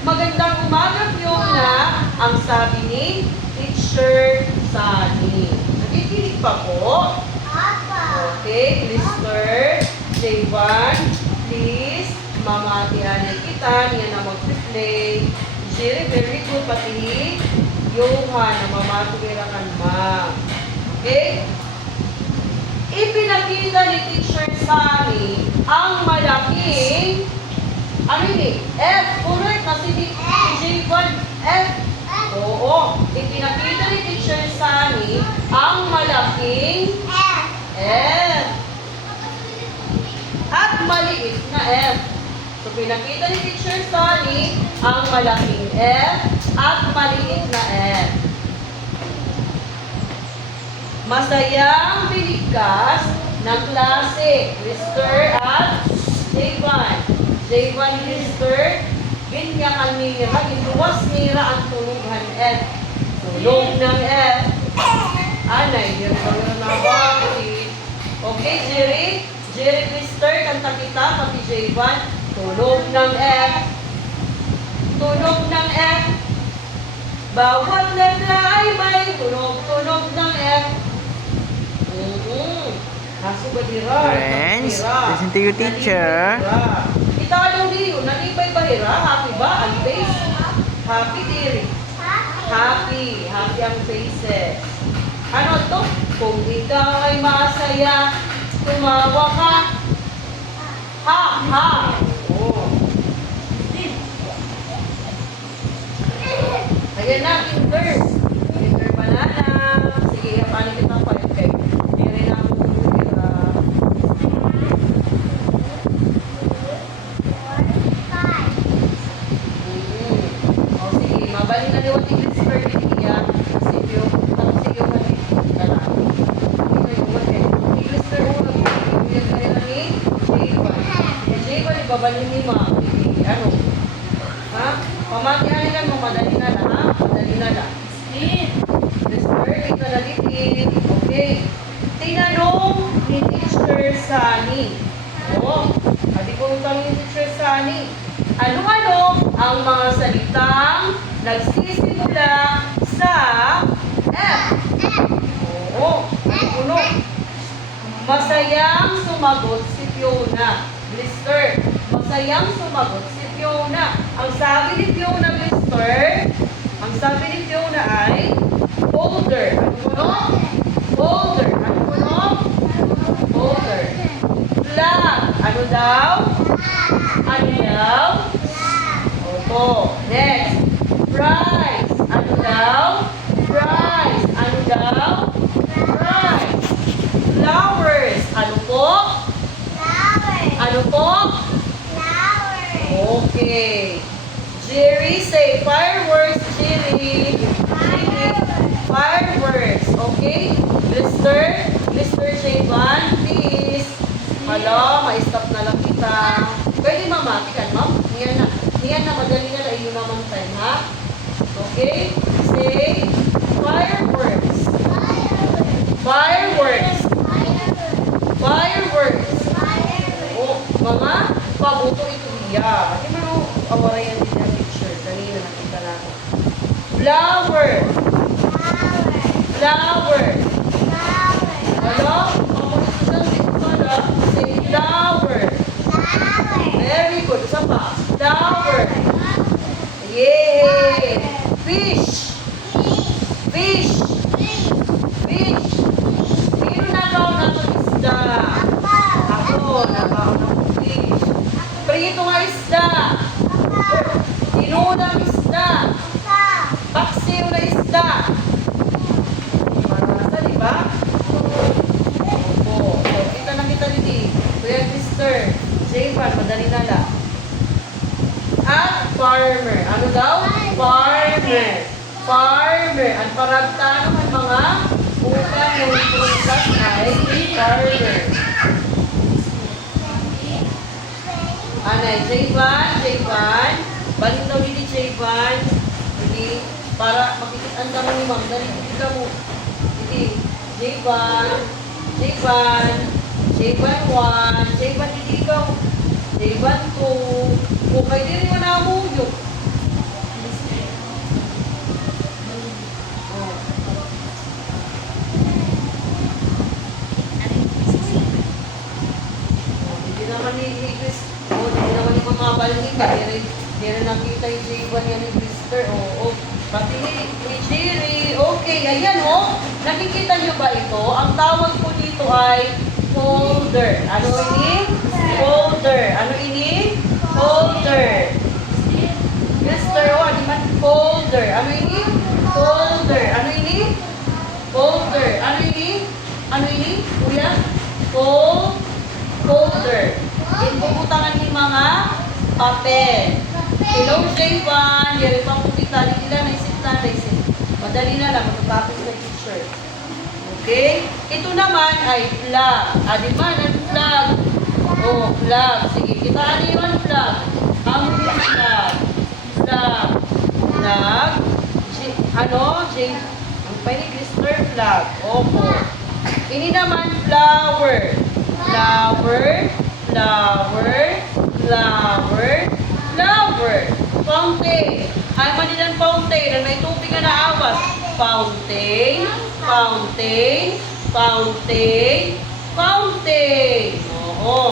Magandang umaga, Fiona. Ang sabi ni Teacher Sunny. Nakikinig pa po? Okay, Mr. J1, please. Mamatihanin kita. Niya na mag-play. Jerry, very good. Pati Johan, na mamatihanan ma. Okay? Ipinakita ni Teacher Sunny ang malaking ano yun F, correct. Kasi ni J1, F. Oo. Ipinakita ni Teacher Sunny ang malaking F. At maliit na F. So, pinakita ni Teacher Sunny ang malaking F at maliit na F. Masayang binigkas ng klase, Mr. at J1. J1 Mr. Binyakan nila, iluwas nila ang tulungan F. Tulong ng F. Anay, yun na bakit. Okay, Jerry? Jerry Mr. Kanta kita, pati J1. Tulong ng F. Tulong ng F. Bawat letra ay may tunog-tunog ng F. Kaso ba dira? Friends, listen to your teacher. Kita niyo, nalibay ba dira? Happy ba? Ang face? Happy diri. Happy. Happy ang faces. Ano to? Kung ikaw ay masaya, tumawa ka. Ha, ha. Oh. Ayan na, kinder. Kinder banana. Sige, paano kita pa? Okay. Hindi na ako kumira. O sige, mabalik na liwat English for Lydia. Kasi yung halik ka lang. Ito yung wala. English for ulo. Yung kaya ni Jayba. Jayba, ibabalik ni Ma. Ano? Ha? Pamatihanin mo, madali na lang, ha? Madali na lang. Mr. Ito na litin. Okay. Tinanong ni Teacher Sunny. Oo. Adi ko yung tanong ni Teacher Sunny. Ano-ano ang mga salitang nagsisimula sa F? Oo. Ano? Masayang sumagot si Fiona. Blister. Masayang sumagot si Fiona. Ang sabi ni Fiona, Blister, ang sabi ni Fiona ay older. Ano? Older. Ano? Older. Flag. Ano daw? Ano daw? Opo. Next. Prize. Ano daw? Prize. Ano daw? Prize. Flowers. Ano po? Ano po? Okay. Jerry, say fireworks, Jerry. Fireworks. Okay? Mr. J1, please. Hala, ma-stop na lang kita. Pwede mamatikan, ma'am? Niyan na, madali na lang yung mamantay, ha? Okay? Say fireworks. Fireworks. Fireworks. Oh, mga pabuto ito niya. Hindi mo awaray yan din ang picture. Kanina nakita natin. Flower. Flower. Hello? Ako ito dito pala. Say flower. Very good. Isa pa. Flower. Yay! Fish. Fish. Fish. Sino nagaw na ito isda? Ako, nagaw na ito fish. Prito nga isda. Tinunang isda. Paksiw na isda. Marasa, di ba? Opo. So, kita na kita dito. Kuya Mr. J1, madali na lang. At farmer. Ano daw? Farmer. Farmer. Ang paragtanong ang mga upan ng prutas ay farmer. Anay, J1. Balik daw dito J1. Hindi. Para makikita ang damo ni ma'am. Dali, kita mo. Hindi. J1. J1 J1 hindi ikaw. J1 2. Okay, dili mo na mo yun. Hindi na nakita yung J1 yan ni Mr. Oo. Pati ni Jerry. Okay, ayan oh. Nakikita nyo ba ito? Ang tawag po dito ay folder. Ano ini? Folder. Ano ini? Folder. Mr. Oh, di man folder. Ano ini? Folder. Ano ini? Folder. Ano ini? Ano ini? Kuya? Folder. Ipuputangan ni mga papel. Hello, J1. Yari pang pupita. Hindi nila naisip na naisip. Madali na lang. Matatapos na teacher. Okay? Ito naman ay flag. Di ba? Flag. Oh, flag. Sige, kitaan niyo yung flag. Ang flag. Flag. Flag. Ang paniglister flag. Opo. Ini naman flower. Flower. Flower. Flower. Flower. Fountain. Ay, manilang fountain. May tubig na naawas. Fountain. Fountain. Fountain. Fountain.